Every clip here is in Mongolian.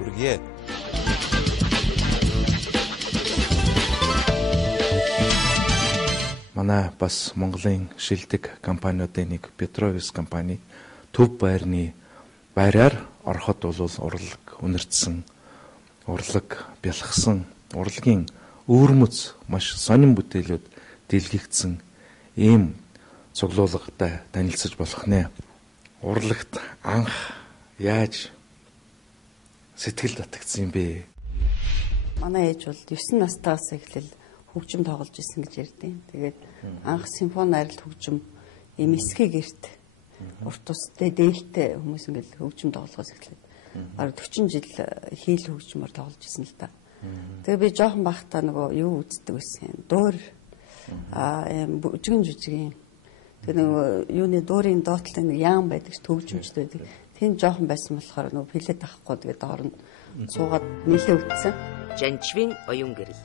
хүргэе. Манай бас Монголын шилдэг компаниудын нэг Петровис компани төв байрны байраар ороход бол урлаг үнэртсэн, урлаг бялхсан, урлагийн өвөрмөц маш сонин бүтээлүүд дэлгэгдсэн ийм цуглуулгатай танилцж болох нэ. Урлагт анх яаж сэтгэл татагдсан юм бэ? Манай ээж бол 9 настайгаас эхлэл хөгжим тоглож исэн гэж ярьдیں۔ Тэгээд анх симфони арил хөгжим ийм эсхий гэрт урт устай дээлтэй хүмүүс ингээл хөгжим тоглохоос эхлээд бараг 40 жил хийл хөгжмөр тоглож исэн л та. Тэгээ би жоохон бахтаа нөгөө юу үздэг байсан. Дуур ийм жүжигэн. Тэгээ нөгөө юуны дуурын доотлын нэг яам байдаг ш төгжимчд байдаг. Тэн жоохон байсан болохоор нөгөө плед авахгүй тэгээд орно суугаад нэлээ үтсэн. Жанчвин оюун гэрэл.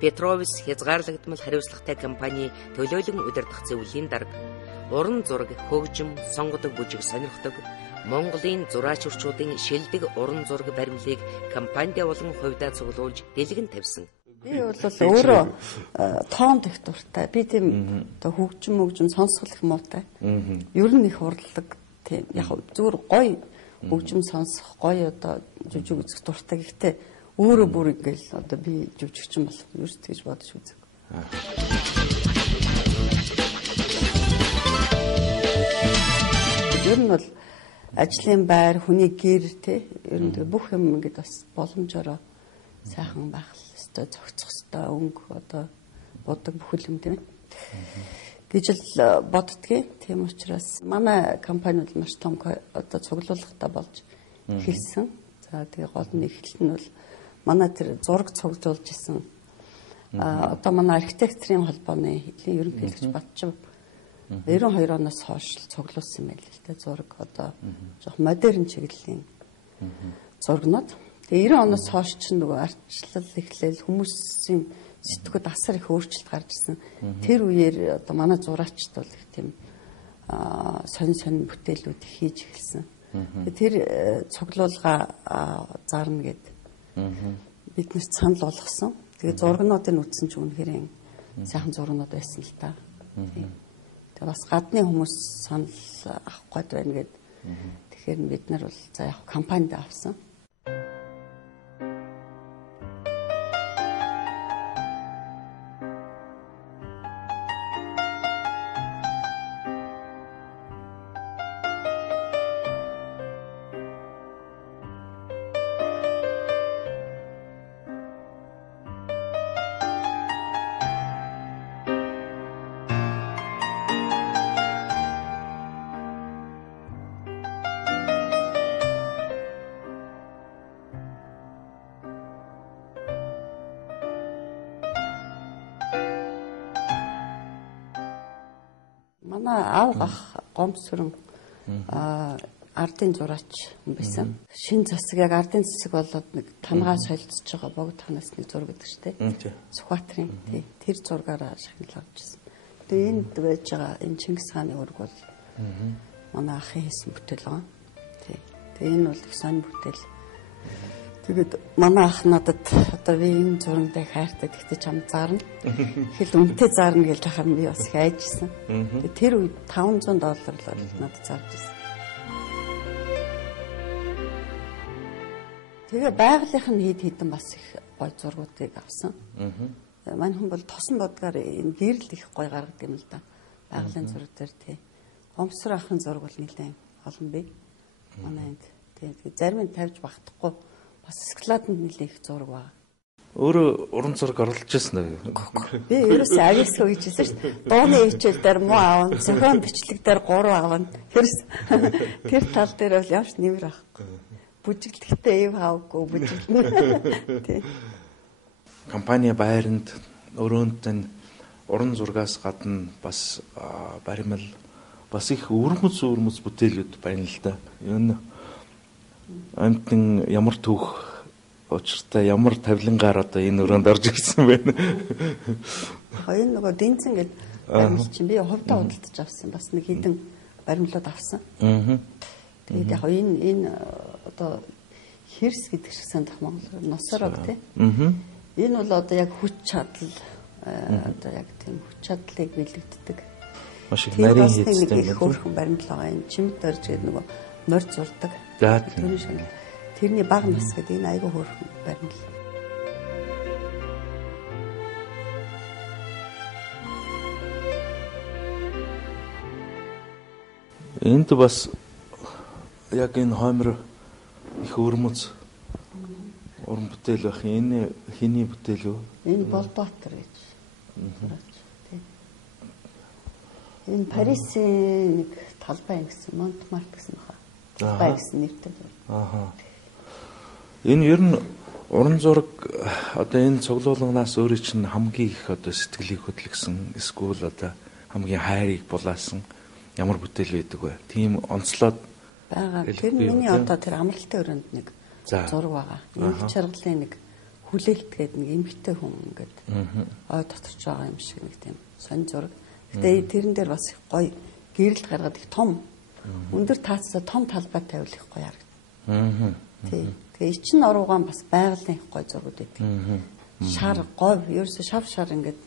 Петровис хязгаарлагдмал хариуцлагатай компани төлөөлөн удирдах зөвлөлийн дарга. Уран зураг, хөгжим, сонгодог бүжиг сонирхдог Монголын зураачурчуудын шилдэг уран зураг баримлыг компанид болон хувьдаа цуглуулж дэлгэн тавьсан. Би бол өөрөө тоонд их дуртай. Би тийм оо хөгжим сонсгол их муутай. Ер нь их урлаг тийм яг зүгээр гоё хөгжим сонсох гоё одоо жүжиг үзэх дуртай. Гэхдээ өөрөө бүр ингээл одоо би жүжигчин болох юм ерөөс тэгж бодож үзэг. Ер нь бол ажлын байр, хүний гэр те ер нь бүх юм ингээд бас боломжоор сайхан байх ёстой, зохицох ёстой, өнгө одоо бодог бүхэл юм тийм ээ. Гэж л боддгийн. Тийм учраас манай компани бол маш том одоо цуглуулгатай болж эхэлсэн. За тэгээ гол нь эхлэл нь бол манай тэр зураг цуглуулж исэн. Одоо манай архитектурын холбооны ерөнхийлөгч Батчив 92 оноос хойш цуглуулсан байл л дээ. Зураг одоо жоох модерн чиглэлийн зургнууд. Тэгээ 90 оноос хойш ч нөгөө ардчлал эхлээл хүмүүсийн сэтгүүд асар их өөрчлөлт гарч ирсэн. Тэр үеэр одоо манай зураачд бол их тийм сонин бүтээлүүд хийж эхэлсэн. Тэр цуглуулга зарна гэдэг биднэрт санал болгосон. Тэгээ зургнуудыг үтсэн ч үнэхээр сайхан зургнууд байсан л та. Тэгээ бас гадны хүмүүс санал авах гээд байна гэд. Тэгэхээр бид нар бол за яг компанид авсан. Манай аав ах гомсрон ардын зураач байсан. Шин засаг яг ардын засаг болоод нэг тангаа солилцож байгаа богд танаас нэг зураг гэдэг чтэй. Сүхбаатарын тэр зургаараа шагнал авчихсан. Тэгээ энд байж байгаа энэ Чингис хааны ураг бол манай ахын хийсэн бүтээл байгаа. Тэгээ энэ бол их сонир бүтээл. Тэгээд манай ах надад одоо би энэ зурагтай хайртай гэхдээ чам зарна. Хэл үнэтэй зарна гэж тахаар би бас их айжсэн. Тэгээд тэр үед $500 л надад зарж ирсэн. Тэгээ байгалийнх нь хідэн бас их гой зургуудыг авсан. Манай хүн бол тосон бодгаар энэ гэрэл их гой гаргадаг юм л да. Байгалийн зураг дээр тий. Гомсор ахын зураг бол нэлээд олон бий. Манай энд тэгээ зарим нь тавьж багтахгүй бас складанд нэлээд их зураг байна. Өөрөө уран зураг оруулж ирсэн үү? Би ерөөсөө авьяасгүй гэж хэлсэн шүү дээ. Дууны хичээл дээр муу аавна, зохион бичлэг дээр 3 аавна. Тэр тал дээр бол явж нэмэр авахгүй. Бүжиглэхдээ ив хаавгүй бүжиглэнэ. Тий. Компани байранд өрөөнд нь уран зургаас гадна бас баримл бас их өвөрмөц бүтээлүүд байна л да. Энэ амтны ямар түүх учиртай ямар тавилангаар одоо энэ өрөөнд орж ирсэн байна. Хоёр нөгөө дэнцэн гэдэг баримл чинь би хувьдаа худалдаж авсан. Бас нэг хэдэн баримлууд авсан. Тэгээд яг энэ одоо Хэрс гэдэг шиг сандах монголоор носорог тий. Энэ бол одоо яг хүч чадал одоо яг тийм хүч чадлыг бэлэгддэг. Маш их нарийн хийцтэй нэг хөөрхөн баримтал байгаа. Энэ чимд орж гэдэг нөгөө морь зурдаг. Тэрний баг нас гэдэг энэ айгүй хөөрхөн баримтал. Энд бас яг энэ хоймор их өрмөц уран бүтээл байх. Энэ хиний бүтээл үү? Энэ Болдотер гэж. Энэ Парисын нэг талбай гэсэн Монтмарт гэсэн баха. Талбай гэсэн нэртэй. Энэ ер нь уран зураг одоо энэ цуглуулганаас өөрөө чинь хамгийн их одоо сэтгэлийг хөдөлгсөн эсвэл одоо хамгийн хайрыг булаасан ямар бүтээл байдаг вэ? Тийм онцлоод байгаа. Тэр миний одоо тэр амралтын өрөөнд нэг зураг байгаа. Нэг чаргалын нэг хүлээлт гэдэг нэг эмэгтэй хүн ингээд ой доторч байгаа юм шиг нэг тийм сонь зураг. Гэтэ тэрэн дээр бас их гоё гэрэлт гаргаад их том өндөр таацтай том талбай тавил их гоё харагдана. Тэгээ ичин оруугаан бас байгалийн их гоё зургууд байдаг. Шар говь ерөөсө шав шар ингээд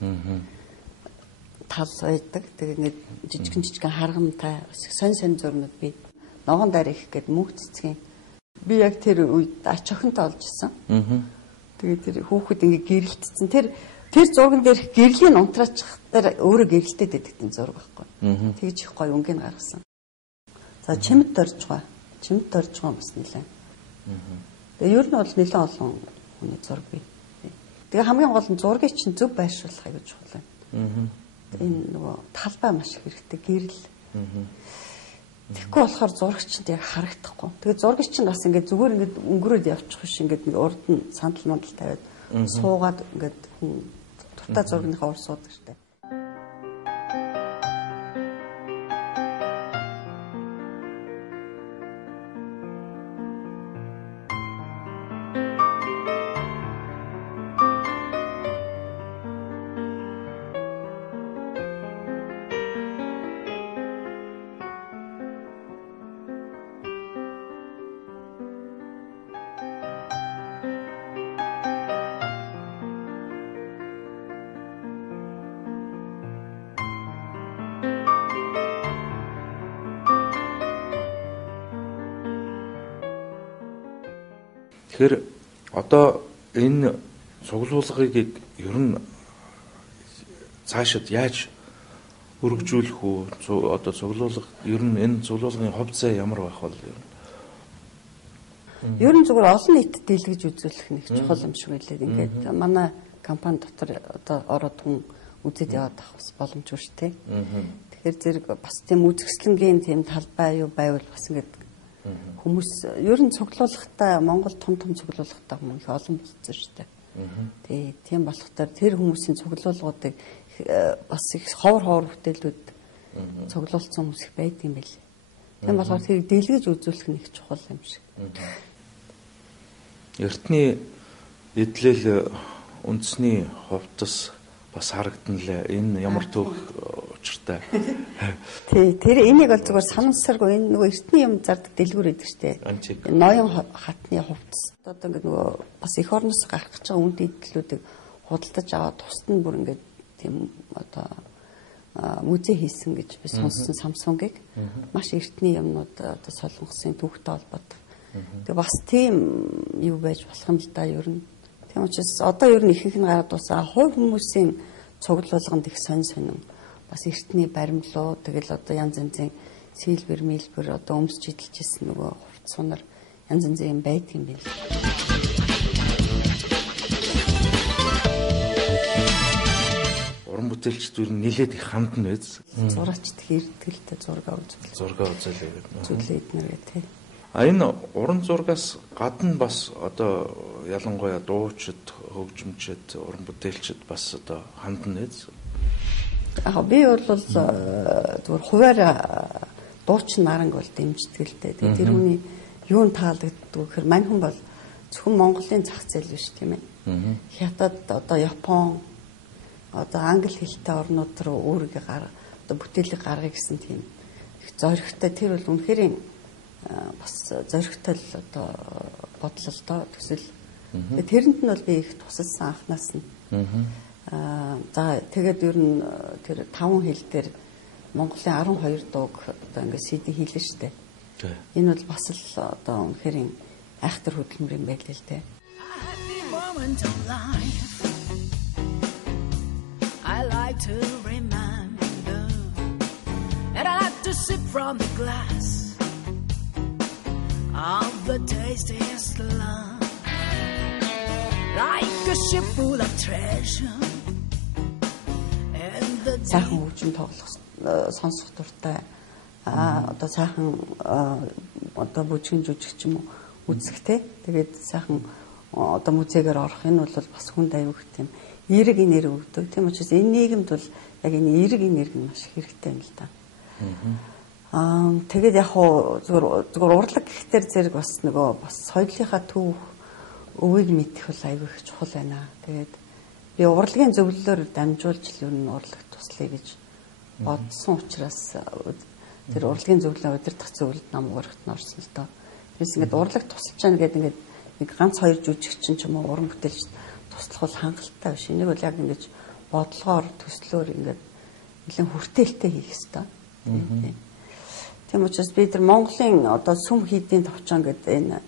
тал байдаг. Тэгээ ингээд жижигэн харгамтай сонь зурнууд би ногоон дараа их гээд мөнх цэцгийн би яг тэр үед ач охинтой олж исэн. Тэгээ тэр хүүхэд ингээ гэрэлтсэн. Тэр зурган дээр гэрлийн унтраачих дээр өөрөө гэрэлтэд байдаг тийм зураг байхгүй. Тэгж их гоё өнгийг гаргасан. За чимд дорж байгаа бас нэлээ. Тэгээ ер нь бол нэлээд олон хүний зураг бий. Тэгээ хамгийн гол нь зургийг чинь зөв байршуулах аягүй чухал байна. Энэ нөгөө талбай маш их хэрэгтэй гэрэл. Тэгэхгүй болохоор зурагчд яг харагдахгүй. Тэгээ зурагч чинь бас ингээд зүгээр ингээд өнгөрөөд явчих биш ингээд нэг урд нь сандал мандал тавиад суугаад ингээд дуртай зургийнхаа урд суудаг штэ. Тэгэхээр одоо энэ цуглуулгыг ер нь цаашид яаж өргөжүүлэх үү? Одоо цуглуулга ер нь энэ цуглуулгын хувьцаа ямар байх вэ? Ер нь зүгээр олон нийтэд дэлгэж үзүүлэх нэг чухал юм шиг байлээ. Ингээд манай компани дотор одоо ороод хүн үзэж яваад авах бас боломжгүй шүү дээ. Тэгэхээр зэрэг бас тийм үзэсгэлэнгийн тийм талбай юу байвал бас ингээд хүмүүс ер нь цуглуулгатай Монгол том цуглуулгатай хүмүүс их олон болсон шүү дээ. Тийм болохоор тэр хүмүүсийн цуглуулгуудыг бас их ховор бүтээлүүд цуглуулсан хүмүүс их байдаг юм байл. Тийм болохоор тэрийг дэлгэж үзүүлэх нь их чухал юм шиг. Эртний эдлэл үндэсний хувцас бас харагдан лээ. Энэ ямар төв учиртай. Тэр энийг бол зүгээр санамсаргүй энэ нөгөө эртний юм зардаг дэлгүүр байдаг штэ. Ноён хатны хувцас. Одоо ингэ нөгөө бас эх орноос гарах гэж байгаа үнд эдлүүдийг худалдаж аваад тусад нь бүр ингэ тийм одоо музей хийсэн гэж би сонссон Самсунгийг. Маш эртний юмнууд одоо Солонгосын түүхтэй холбоотой. Тэгээ бас тийм юу байж болох юм л да ер нь. Тийм учраас одоо ер нь ихэнх нь гараад дуусаа. Хувь хүмүүсийн цуглуулганд их сонин бас эртний баримлуу тэгэл одоо янз янзын сэлбэр мэлбэр одоо өмсч идэлжсэн нөгөө хувцас сунар янз янзын юм байдаг юм байна. Уран бүтээлчд ер нь нэлээд их хандна биз. Зураачд хэрдгэлтэй зураг үзүүлээд нэр тий. А энэ уран зургаас гадна бас одоо ялангуяа дуучид, хөгжимчид, уран бүтээлчид бас одоо хандна биз. Би бол зүгээр хуваар дуучин наранг бол дэмждэг л дээ. Тэгээд тэр хүний юунд таалагддаг гэхээр мань хүн бол зөвхөн Монголын зах зээл биш тийм ээ. Хятад одоо Япон одоо англи хэлтэй орнууд руу өөрийгөө одоо бүтээлийг гаргая гэсэн тийм их зоригтой тэр бол үнэхээр бас зоригтой л одоо бодлоо төсөл. Тэрэнд нь бол би их тусалсан анхнаас нь. За тэгээд ер нь тэр 5 хэл дээр Монголын 12 дууг одоо ингээд CD хийлээ шүү дээ. Энэ бол бас л одоо үнэхээр айхтар хөдөлмөр юм байл л дээ. I like to remember and I like to sip from the glass of the tastiest love like a ship full of treasure. Сайхан хөгжим тоглох сонсох дуртай. Одоо сайхан одоо бүжгэн жүжигч юм уу үзэхтэй. Тэгээд сайхан одоо музейгээр орох энэ бол бас хүнд аюух тийм эерэг энерги өгдөг. Тийм учраас энэ нийгэмд бол яг энэ эерэг энерги маш хэрэгтэй юм л да. Тэгээд яг зүгээр урлаг гэхтэр зэрэг бас нөгөө бас соёлынхаа төв өвийг мэдэх бол аюух чухал байна. Тэгээд би урлагийн зөвлөлөөр дамжуулж л ер нь урлаг туслая гэж бодсон учраас тэр урлагийн зөвлөлөө удирдах зөвлөлд нам уурахт нь орсон л доо. Тэрс ингээд урлаг тусалж чана гэдэг ингээд нэг ганц хоёр жүжигчин ч юм уу уран бүтээлч туслах бол хангалттай биш. Энийг бол яг ингэж бодлогоор төслөөр ингээд нэлээд хүртээлтэй хийх хэрэгтэй. Тийм учраас би тэр Монголын одоо сүм хийдийн товчон гэдэг энэ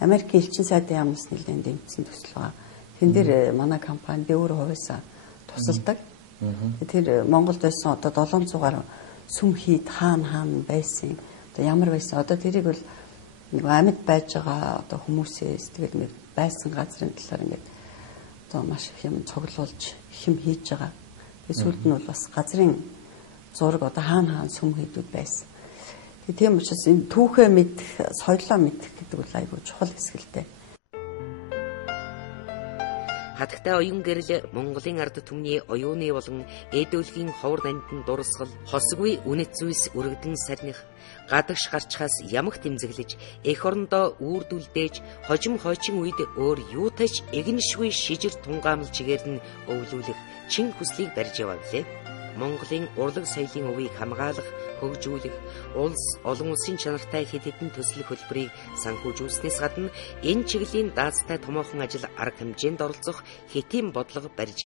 Америкийн элчин сайдын яамнаас нэлээд дэмжсэн төсөл байгаа. Тэн дээр манай компани би өөрөө хувьсаа тусалдаг. Тэр Монголд байсан одоо 700 гаруй сүм хийд хаана байсан. Одоо ямар байсан. Одоо тэрийг бол нэг амьд байж байгаа одоо хүмүүсээс тэгээд нэг байсан газрын талаар ингээд одоо маш их юм цуглуулж их юм хийж байгаа. Эсвэл нь бол бас газрын зураг одоо хаана сүм хийдүүд байсан. Тийм учраас энэ түүхээ мэдэх, соёлоо мэдэх гэдэг бол айгүй чухал хэсгэлтэй. Хатагтай оюун гэрэл Монголын ард түмний оюуны болон эдөлгийн ховор нандин дурсгал, хосгүй үнэт зүйлс үргдэн сарних, гадагш гарчхаас ямах тэмзэглэж, эх орондоо үрдүүлдээж, хожим хойчин үед өөр юутайч эгнэшгүй шижир тунгаамл чигээр нь өвлүүлэх чин хүслийг барьж яваалээ. Монголын урлаг соёлын өвийг хамгаалах, хөгжүүлэх, улс олон улсын чанартай хэд хэдэн төсөл хөтөлбөрийг санхүүжүүлснээс гадна энэ чиглэлийн даацтай томоохон ажил арга хэмжээнд оролцох хэтийн бодлого барьж